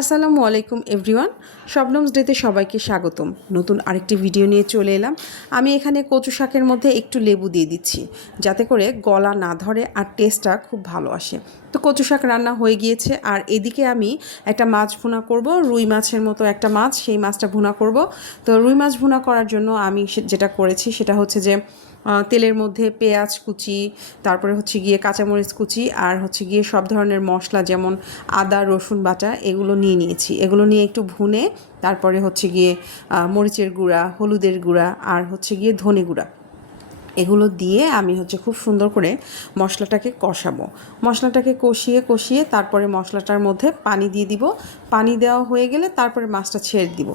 আসসালামু আলাইকুম এভরিওয়ান। শবনমস ডেতে সবাইকে স্বাগতম। নতুন আরেকটি ভিডিও নিয়ে চলে এলাম। আমি এখানে কচু শাকের মধ্যে একটু লেবু দিয়ে দিচ্ছি যাতে করে গলা না ধরে আর টেস্টটা খুব ভালো আসে। তো কচু শাক রান্না হয়ে গিয়েছে আর এদিকে আমি একটা মাছ ভুনা করব, রুই মাছের মতো একটা মাছ, সেই মাছটা ভুনা করব। তো রুই মাছ ভুনা করার জন্য আমি যেটা করেছি সেটা হচ্ছে যে তেলের মধ্যে পেঁয়াজ কুচি, তারপরে হচ্ছে গিয়ে কাঁচামরিচ কুচি আর হচ্ছে গিয়ে সব ধরনের মশলা যেমন আদা রসুন বাটা এগুলো নিয়ে নিয়েছি। এগুলো নিয়ে একটু ভুনে তারপরে হচ্ছে গিয়ে মরিচের গুঁড়া, হলুদের গুঁড়া আর হচ্ছে গিয়ে ধনে গুঁড়া এগুলো দিয়ে আমি খুব সুন্দর করে মশলাটাকে কষাবো। মশলাটাকে কষিয়ে কষিয়ে তারপরে মশলাটার মধ্যে পানি দিয়ে দিব। পানি দেওয়া হয়ে গেলে তারপরে মাছটা ছেড়ে দিব।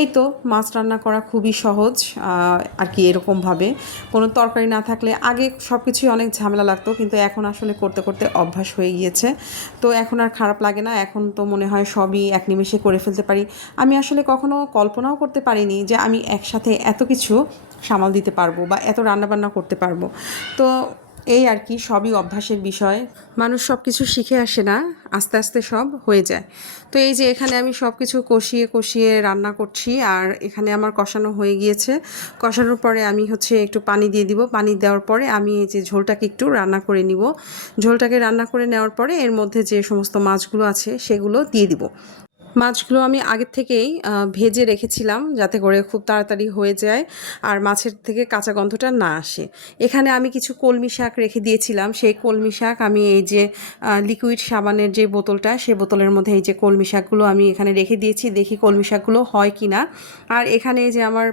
এই তো মাছ রান্না করা খুবই সহজ আর কি। এরকমভাবে কোনো তরকারি না থাকলে আগে সব কিছুই অনেক ঝামেলা লাগতো, কিন্তু এখন আসলে করতে করতে অভ্যাস হয়ে গিয়েছে। তো এখন আর খারাপ লাগে না। এখন তো মনে হয় সবই এক নিমেষে করে ফেলতে পারি। আমি আসলে কখনো কল্পনাও করতে পারিনি যে আমি একসাথে এত কিছু সামাল দিতে পারবো বা এত রান্নাবান্না করতে পারবো। তো এই আর কি, সবই অভ্যাসের বিষয়। মানুষ সব কিছু শিখে আসে না, আস্তে আস্তে সব হয়ে যায়। তো এই যে এখানে আমি সব কিছু কষিয়ে কষিয়ে রান্না করছি আর এখানে আমার কষানো হয়ে গিয়েছে। কষানোর পরে আমি একটু পানি দিয়ে দিব। পানি দেওয়ার পরে আমি এই যে ঝোলটাকে একটু রান্না করে নিব। ঝোলটাকে রান্না করে নেওয়ার পরে এর মধ্যে যে সমস্ত মাছগুলো আছে সেগুলো দিয়ে দিব। মাছগুলো আমি আগের থেকেই ভেজে রেখেছিলাম যাতে করে খুব তাড়াতাড়ি হয়ে যায় আর মাছের থেকে কাঁচা গন্ধটা না আসে। এখানে আমি কিছু কলমি শাক রেখে দিয়েছিলাম। সেই কলমি শাক আমি এই যে লিকুইড সাবানের যে বোতলটা, সেই বোতলের মধ্যে এই যে কলমি শাকগুলো আমি এখানে রেখে দিয়েছি, দেখি কলমি শাকগুলো হয় কি না। আর এখানে এই যে আমার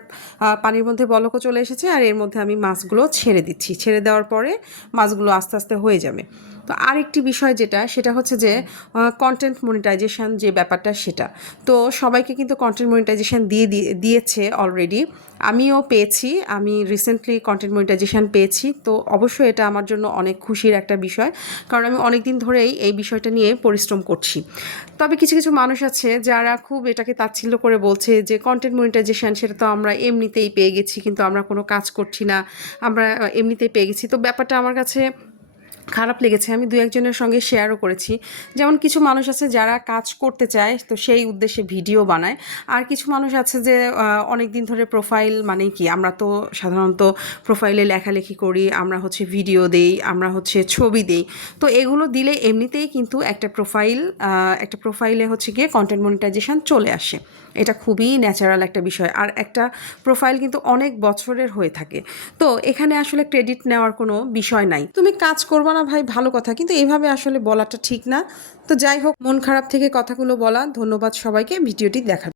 পানির মধ্যে বলকও চলে এসেছে আর এর মধ্যে আমি মাছগুলো ছেড়ে দিচ্ছি। ছেড়ে দেওয়ার পরে মাছগুলো আস্তে আস্তে হয়ে যাবে। তো আরেকটি বিষয় সেটা হচ্ছে যে কন্টেন্ট মনিটাইজেশন যে ব্যাপারটা সেটা। তো সবাইকে কিন্তু কন্টেন্ট মনিটাইজেশন দিয়েছে অলরেডি। আমিও পেয়েছি, আমি রিসেন্টলি কন্টেন্ট মনিটাইজেশন পেয়েছি। তো অবশ্যই এটা আমার জন্য অনেক খুশির একটা বিষয়, কারণ আমি অনেক দিন ধরেই এই বিষয়টা নিয়ে পরিশ্রম করছি। তবে কিছু কিছু মানুষ আছে যারা খুব এটাকে তাচ্ছিল্য করে বলছে যে কন্টেন্ট মনিটাইজেশন সেটা তো আমরা এমনিতেই পেয়ে গেছি, কিন্তু আমরা কোনো কাজ করছি না, আমরা এমনিতেই পেয়ে গেছি। তো ব্যাপারটা আমার কাছে খারাপ লেগেছে। আমি দু একজনের সঙ্গে শেয়ারও করেছি। যেমন কিছু মানুষ আছে যারা কাজ করতে চায়, তো সেই উদ্দেশ্যে ভিডিও বানায়। আর কিছু মানুষ আছে যে অনেক দিন ধরে প্রোফাইল, মানে কি, আমরা তো সাধারণত প্রোফাইলে লেখালেখি করি, আমরা ভিডিও দেই, আমরা ছবি দেই। তো এগুলো দিলে এমনিতেই কিন্তু একটা প্রোফাইলে গিয়ে কন্টেন্ট মনিটাইজেশন চলে আসে। এটা খুবই ন্যাচারাল একটা বিষয়। আর একটা প্রোফাইল কিন্তু অনেক বছরের হয়ে থাকে। তো এখানে আসলে ক্রেডিট নেওয়ার কোনো বিষয় নাই। তুমি কাজ করবা না ভাই, ভালো কথা, কিন্তু এইভাবে আসলে বলাটা ঠিক না। তো যাই হোক, মন খারাপ থেকে কথাগুলো বলা। ধন্যবাদ সবাইকে ভিডিওটি দেখার।